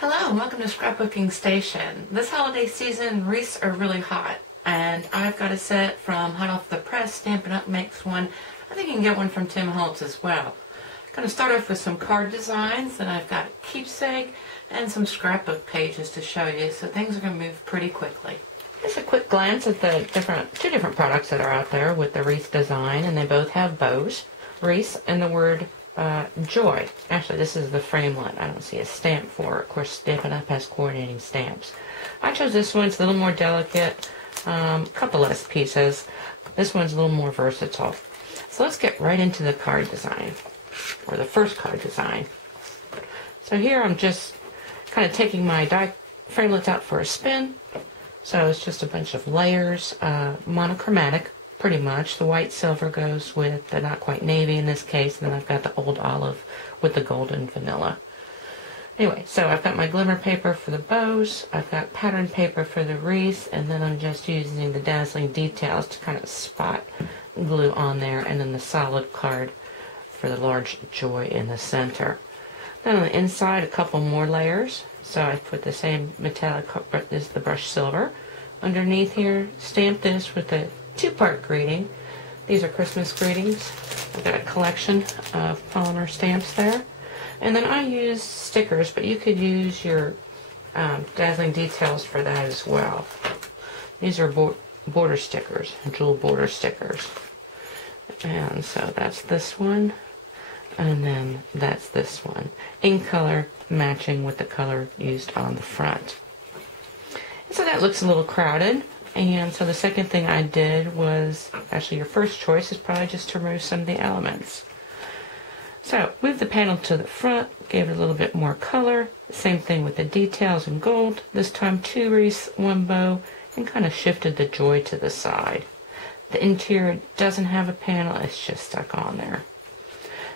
Hello and welcome to Scrapbooking Station. This holiday season, wreaths are really hot, and I've got a set from Hot Off the Press. Stampin' Up! Makes one. I think you can get one from Tim Holtz as well. I'm going to start off with some card designs, then I've got a keepsake and some scrapbook pages to show you, so things are going to move pretty quickly. Just a quick glance at the two different products that are out there with the wreath design, and they both have bows, wreaths, and the word joy. Actually, this is the framelit. I don't see a stamp for it. Of course, Stampin' Up! Has coordinating stamps. I chose this one. It's a little more delicate. Couple less pieces. This one's a little more versatile. So let's get right into the card design, or the first card design. So here I'm just kind of taking my die framelits out for a spin. So it's just a bunch of layers, monochromatic. Pretty much. The white silver goes with the not quite navy in this case, and then I've got the old olive with the golden vanilla. Anyway, so I've got my glimmer paper for the bows, I've got pattern paper for the wreaths, and then I'm just using the dazzling details to kind of spot glue on there, and then the solid card for the large joy in the center. Then on the inside, a couple more layers. So I put the same metallic, this is the brushed silver. Underneath here, stamp this with the two-part greeting. These are Christmas greetings. I've got a collection of polymer stamps there. And then I use stickers, but you could use your dazzling details for that as well. These are border stickers, jewel border stickers. And so that's this one. And then that's this one. In color, matching with the color used on the front. And so that looks a little crowded. And so the second thing I did was, actually your first choice is probably just to remove some of the elements. So move the panel to the front, gave it a little bit more color. Same thing with the details in gold. This time 2 wreaths, 1 bow, and kind of shifted the joy to the side. The interior doesn't have a panel, it's just stuck on there.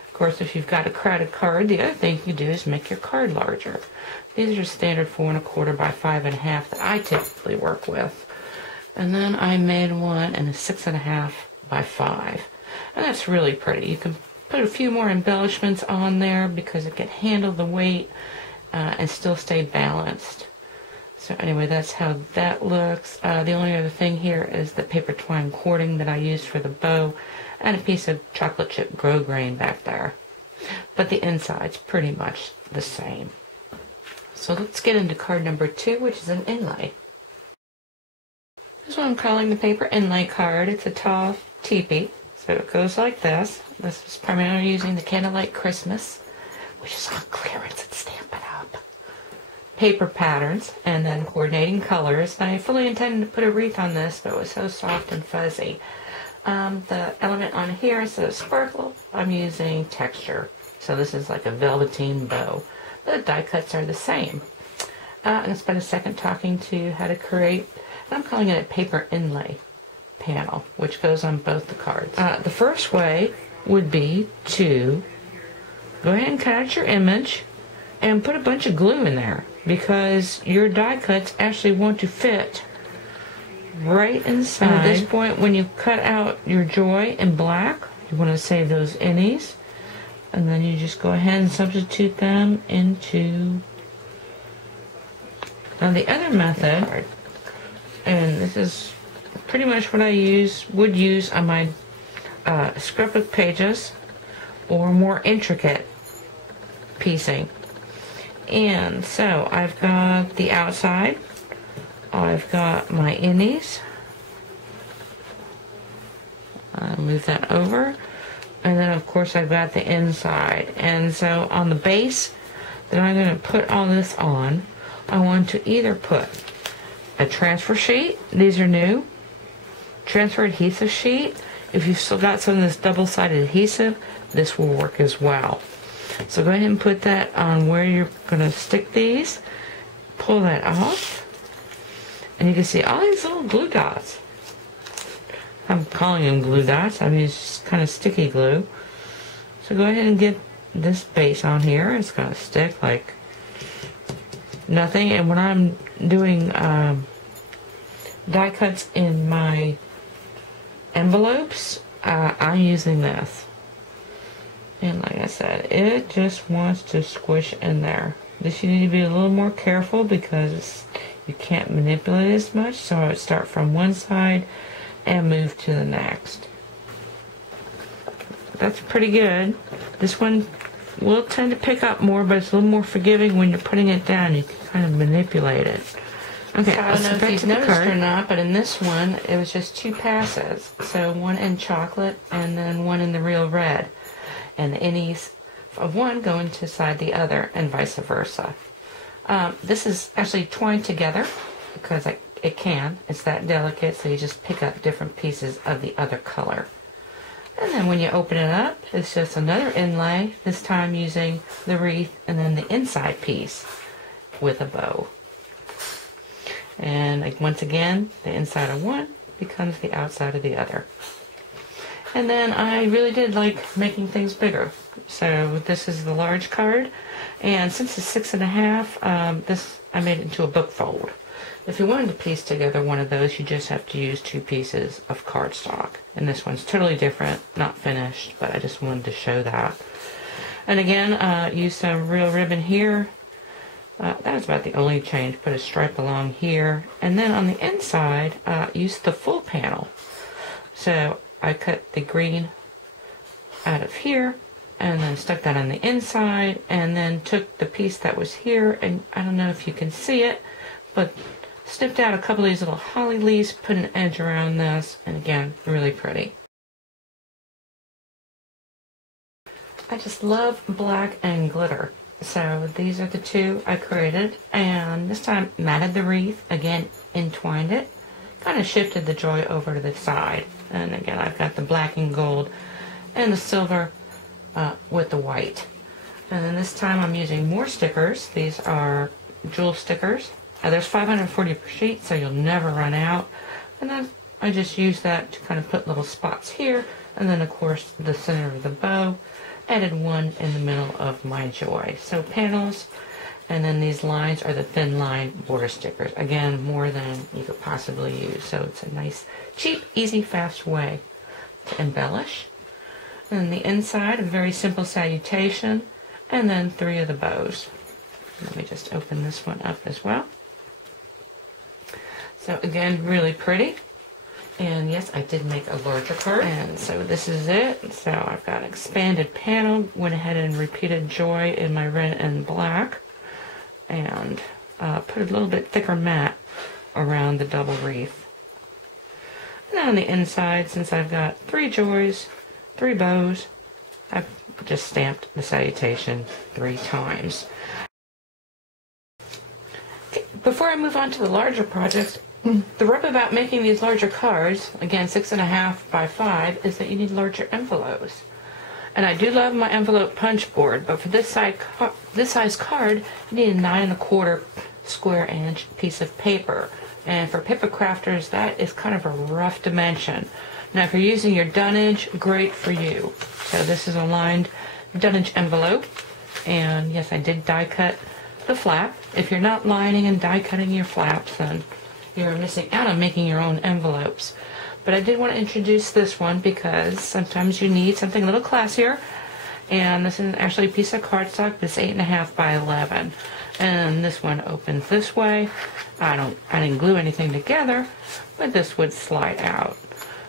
Of course, if you've got a crowded card, the other thing you do is make your card larger. These are standard 4 1/4 by 5 1/2 that I typically work with. And then I made one in a 6 1/2 by 5. And that's really pretty. You can put a few more embellishments on there because it can handle the weight and still stay balanced. So anyway, that's how that looks. The only other thing here is the paper twine cording that I used for the bow and a piece of chocolate chip grosgrain back there. But the inside's pretty much the same. So let's get into card number 2, which is an inlay. This is what I'm calling the paper inlay card. It's a tall teepee, so it goes like this. This is primarily using the Candlelight Christmas, which is on clearance at Stampin' Up! Paper patterns, and then coordinating colors. And I fully intended to put a wreath on this, but it was so soft and fuzzy. The element on here, instead of sparkle, I'm using texture. So this is like a velveteen bow. The die cuts are the same. I'm going to spend a second talking to you how to create, I'm calling it a paper inlay panel, which goes on both the cards. The first way would be to go ahead and cut out your image and put a bunch of glue in there, because your die cuts actually want to fit right inside. And at this point, when you cut out your joy in black, you want to save those innies, and then you just go ahead and substitute them into. Now the other method, and this is pretty much what I would use on my scrapbook pages or more intricate piecing. And so I've got the outside, I've got my innies, I'll move that over, and then of course I've got the inside. And so on the base that I'm going to put all this on, I want to either put a transfer sheet, these are new, transfer adhesive sheet. If you've still got some of this double-sided adhesive, this will work as well. So go ahead and put that on where you're going to stick these, pull that off, and you can see all these little glue dots. I'm calling them glue dots, I mean it's just kind of sticky glue. So go ahead and get this base on here. It's going to stick like nothing. And when I'm doing die cuts in my envelopes, I'm using this. And like I said, it just wants to squish in there. This you need to be a little more careful because you can't manipulate as much, so I would start from one side and move to the next. That's pretty good. This one will tend to pick up more, but it's a little more forgiving when you're putting it down. You can kind of manipulate it. Okay, so I don't know if you've noticed or not, but in this one, it was just 2 passes. So one in chocolate and then one in the real red. And the innies of one go inside the other and vice versa. This is actually twined together because it can. It's that delicate, so you just pick up different pieces of the other color. And then when you open it up, it's just another inlay, this time using the wreath and then the inside piece with a bow. And like once again, the inside of one becomes the outside of the other. And then I really did like making things bigger. So this is the large card, and since it's 6.5, this I made it into a book fold. If you wanted to piece together one of those, you just have to use 2 pieces of cardstock. And this one's totally different, not finished, but I just wanted to show that. And again, use some real ribbon here. That was about the only change. Put a stripe along here. And then on the inside, use the full panel. So I cut the green out of here and then stuck that on the inside, and then took the piece that was here, and I don't know if you can see it, but snipped out a couple of these little holly leaves, put an edge around this, and again, really pretty. I just love black and glitter. So these are the 2 I created, and this time matted the wreath, again entwined it, kind of shifted the joy over to the side. And again, I've got the black and gold and the silver with the white. And then this time I'm using more stickers. These are jewel stickers. There's 540 per sheet, so you'll never run out. And then I just use that to kind of put little spots here, and then of course the center of the bow. Added one in the middle of my joy. So panels, and then these lines are the thin line border stickers. Again, more than you could possibly use. So it's a nice, cheap, easy, fast way to embellish. And then the inside, a very simple salutation, and then 3 of the bows. Let me just open this one up as well. So again, really pretty. And yes, I did make a larger card. And so this is it. So I've got an expanded panel, went ahead and repeated joy in my red and black, and put a little bit thicker mat around the double wreath. And then on the inside, since I've got 3 joys, 3 bows, I've just stamped the salutation 3 times. Okay, before I move on to the larger projects, the rub about making these larger cards, again 6.5 by 5, is that you need larger envelopes. And I do love my envelope punch board, but for this size card, you need a 9.25 square inch piece of paper. And for paper crafters, that is kind of a rough dimension. Now if you're using your dunnage, great for you. So this is a lined dunnage envelope. And yes, I did die cut the flap. If you're not lining and die cutting your flaps, then you're missing out on making your own envelopes. But I did want to introduce this one because sometimes you need something a little classier. And this is actually a piece of cardstock, but it's 8.5 by 11. And this one opens this way. I didn't glue anything together, but this would slide out.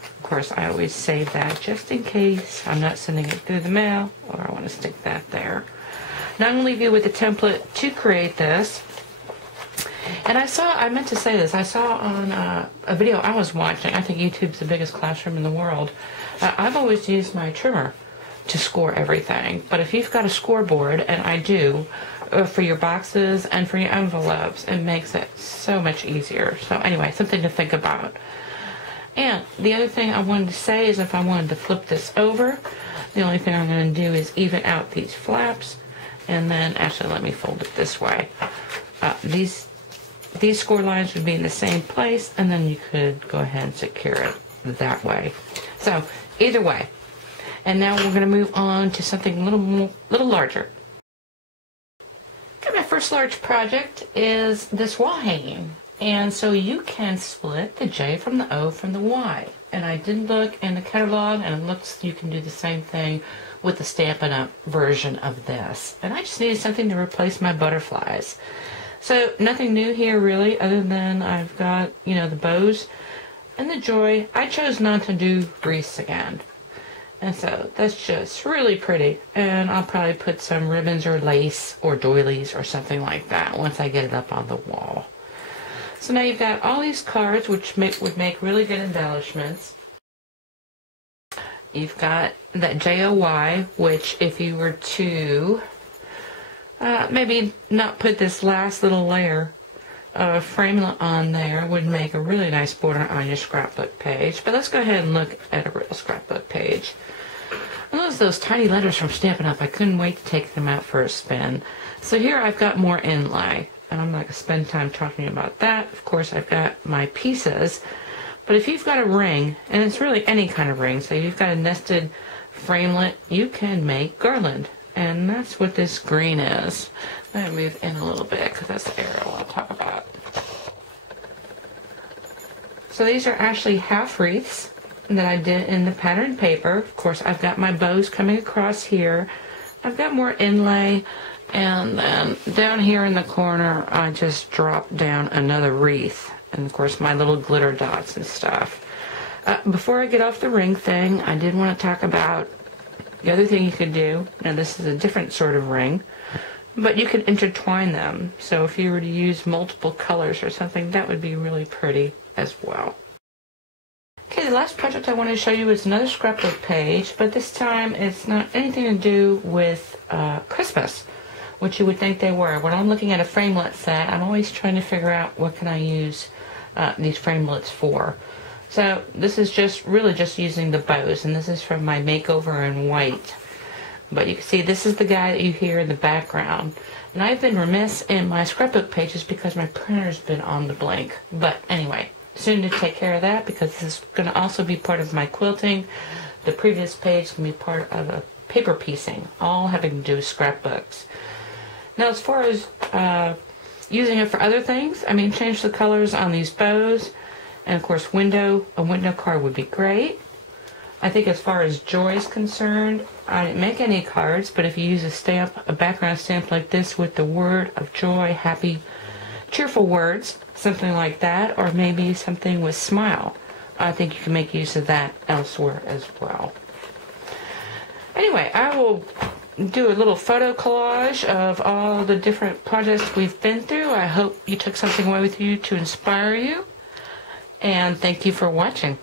Of course, I always save that just in case I'm not sending it through the mail, or I want to stick that there. Now I'm going to leave you with a template to create this. And I meant to say this, I saw on a video I was watching, I think YouTube's the biggest classroom in the world. I've always used my trimmer to score everything. But if you've got a scoreboard, and I do, for your boxes and for your envelopes, it makes it so much easier. So anyway, something to think about. And the other thing I wanted to say is if I wanted to flip this over, the only thing I'm going to do is even out these flaps. And then, actually, let me fold it this way. These score lines would be in the same place, and then you could go ahead and secure it that way. So, either way. And now we're going to move on to something a little larger. Okay, my first large project is this wall hanging. And so you can split the J from the O from the Y. And I did look in the catalog, and it looks you can do the same thing with the Stampin' Up! Version of this. And I just needed something to replace my butterflies. So nothing new here really, other than I've got, the bows and the joy. I chose not to do wreaths again. And so that's just really pretty. And I'll probably put some ribbons or lace or doilies or something like that once I get it up on the wall. So now you've got all these cards, which would make really good embellishments. You've got that JOY, which if you were to maybe not put this last little layer of framelit on there, would make a really nice border on your scrapbook page. But let's go ahead and look at a real scrapbook page. I love those tiny letters from Stampin' Up! I couldn't wait to take them out for a spin. So here I've got more inlay, and I'm not going to spend time talking about that. Of course, I've got my pieces. But if you've got a ring, and it's really any kind of ring, so you've got a nested framelit, you can make garland. And that's what this green is. Let me move in a little bit because that's the area I want to talk about. So these are actually half wreaths that I did in the patterned paper. Of course, I've got my bows coming across here. I've got more inlay. And then down here in the corner, I just dropped down another wreath. And of course, my little glitter dots and stuff. Before I get off the ring thing, I did want to talk about the other thing you could do. Now, this is a different sort of ring, but you could intertwine them. So if you were to use multiple colors or something, that would be really pretty as well. Okay, the last project I want to show you is another scrapbook page, but this time it's not anything to do with Christmas, which you would think they were. When I'm looking at a framelit set, I'm always trying to figure out what can I use these framelits for. So this is just using the bows, and this is from my makeover in white. But you can see this is the guy that you hear in the background. And I've been remiss in my scrapbook pages because my printer's been on the blink. But anyway, soon to take care of that because this is going to also be part of my quilting. The previous page can be part of a paper piecing, all having to do with scrapbooks. Now, as far as using it for other things, change the colors on these bows. And, of course, a window card would be great. I think as far as joy is concerned, I didn't make any cards, but if you use a background stamp like this with the word of joy, happy, cheerful words, something like that, or maybe something with smile, I think you can make use of that elsewhere as well. Anyway, I will do a little photo collage of all the different projects we've been through. I hope you took something away with you to inspire you. And thank you for watching.